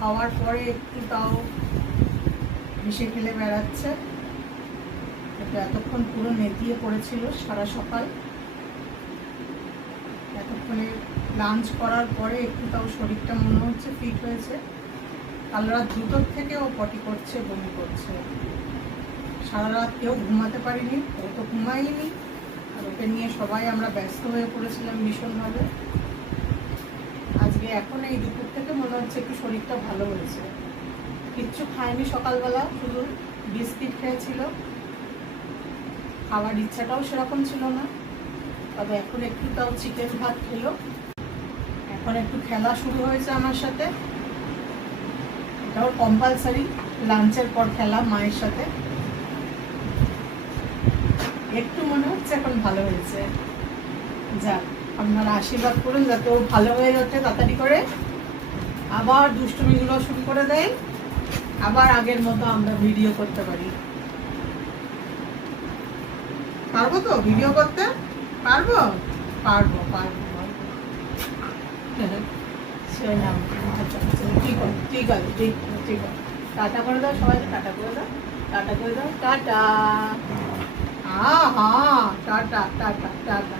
খাওয়ার পরে একটু তাও হেসে খেলে বেড়াচ্ছে। এতক্ষণ পুরো নেতিয়ে পড়েছিল সারা সকাল। এতক্ষণে লাঞ্চ করার পরে একটু তাও শরীরটা মনে হচ্ছে ফিট হয়েছে। কাল রাত 2টোর থেকে ও পটি করছে, বমি করছে। সারা রাত কেউ ঘুমাতে পারিনি, ও তো ঘুমাইনি। আর ওকে নিয়ে সবাই আমরা ব্যস্ত হয়ে পড়েছিলাম ভীষণভাবে। আজকে এখন এই দুপুর থেকে মনে হচ্ছে একটু শরীরটা ভালো হয়েছে। কিচ্ছু খায়নি সকালবেলা, শুধু বিস্কিট খেয়েছিল। খাওয়ার ইচ্ছাটাও সেরকম ছিল না, তবে এখন একটু তাও চিকেন ভাত খেলো। এখন একটু খেলা শুরু হয়েছে আমার সাথে। এটাও কম্পালসারি, লাঞ্চের পর খেলা মায়ের সাথে। একটু মনে হচ্ছে এখন ভালো হয়েছে। যাক, আপনারা আশীর্বাদ করুন যাতে ও ভালো হয়ে যাচ্ছে তাড়াতাড়ি করে, আবার দুষ্টুমিগুলো শুরু করে দেয়, আবার আগের মতো আমরা ভিডিও করতে পারি। পারবো তো ভিডিও করতে? পারবো পারবো পারবো পারবো। ঠিক আছে, ঠিক আছে। টাটা করে দাও সবাইকে, টাটা করে দাও, টাটা করে দাও, টাটা। হ্যাঁ, টাটা টাটা টাটা।